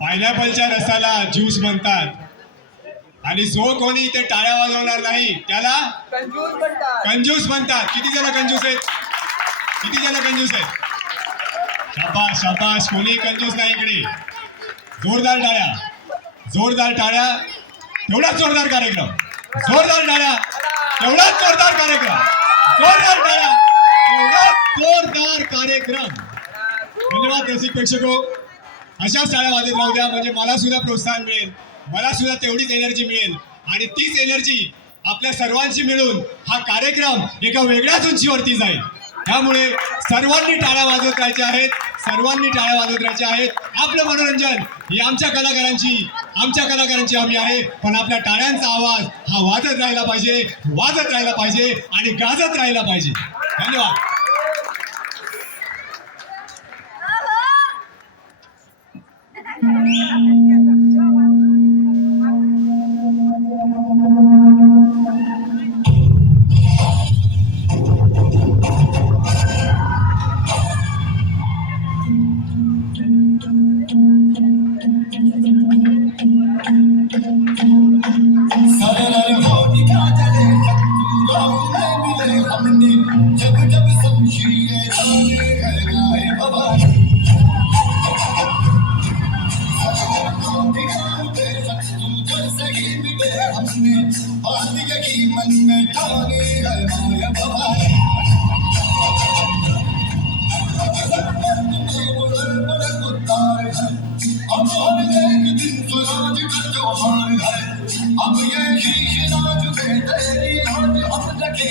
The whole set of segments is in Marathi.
पायनॅपलच्या रसाला ज्यूस म्हणतात आणि जो कोणी इथे टाळ्या वाजवणार नाही त्याला कंजूस म्हणतात. कंजूस म्हणतात. किती जण कंजूस आहेत? किती जण कंजूस आहेत? शाबास शाबास, कोणी कंजूस नाही इकडे. जोरदार टाळ्या, जोरदार टाळ्या. एवढाच जोरदार कार्यक्रम, जोरदार टाळ्या, एवढाच जोरदार कार्यक्रम, जोरदार टाळ्या, एवढाच जोरदार कार्यक्रम. धन्यवाद रसिक प्रेक्षको. अशाच टाळ्या वाजत राहू द्या, म्हणजे मला सुद्धा प्रोत्साहन मिळेल, मला सुद्धा तेवढीच एनर्जी मिळेल आणि तीच एनर्जी आपल्या सर्वांची मिळून हा कार्यक्रम एका वेगळ्याच उंचीवरती जाईल. त्यामुळे सर्वांनी टाळ्या वाजवत राहायच्या आहेत, सर्वांनी टाळ्या वाजवत राहायच्या आहेत. आपलं मनोरंजन ही आमच्या कलाकारांची आम्ही आहे, पण आपल्या टाळ्यांचा आवाज हा वाजत राहिला पाहिजे, वाजत राहिला पाहिजे आणि गाजत राहिला पाहिजे. धन्यवाद. अब ये शीश नाच के तेरी हाथ हम रखे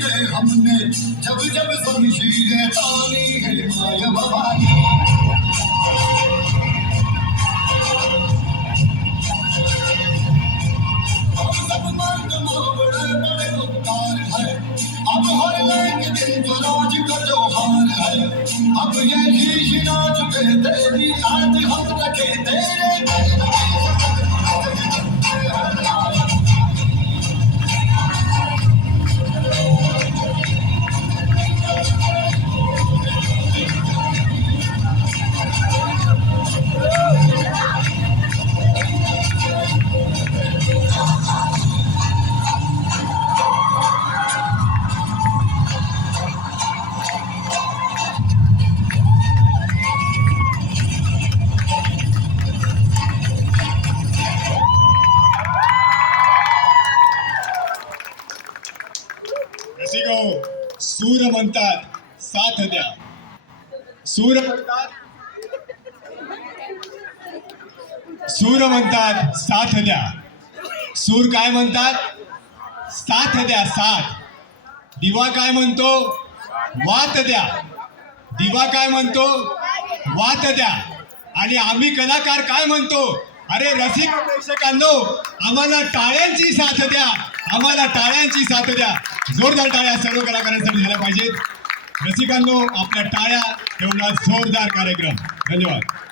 तेरे हमने जब जब शमशीरें तानी है माया भवानी हम सब मर्द बड़े बड़े गुप्तार है अब हर एक दिन तो राज का त्योहार है अब ये शीश नाच के तेरी आज हम रखे तेरे सूर म्हणतात साथ द्या, सूर म्हणतात साथ द्या. सूर काय म्हणतात? साथ द्या, साथ. दिवा काय म्हणतो? वात द्या. दिवा काय म्हणतो? वात द्या. आणि आम्ही कलाकार काय म्हणतो? अरे रसिक प्रेक्षकांनो, आम्हाला टाळ्यांची साथ द्या, आम्हाला टाळ्यांची साथ द्या. जोरदार टाळ्या सर्व कलाकारांसाठी झाल्या पाहिजेत. रसिकांनो, आपल्या टाळ्या एवढा जोरदार कार्यक्रम. धन्यवाद.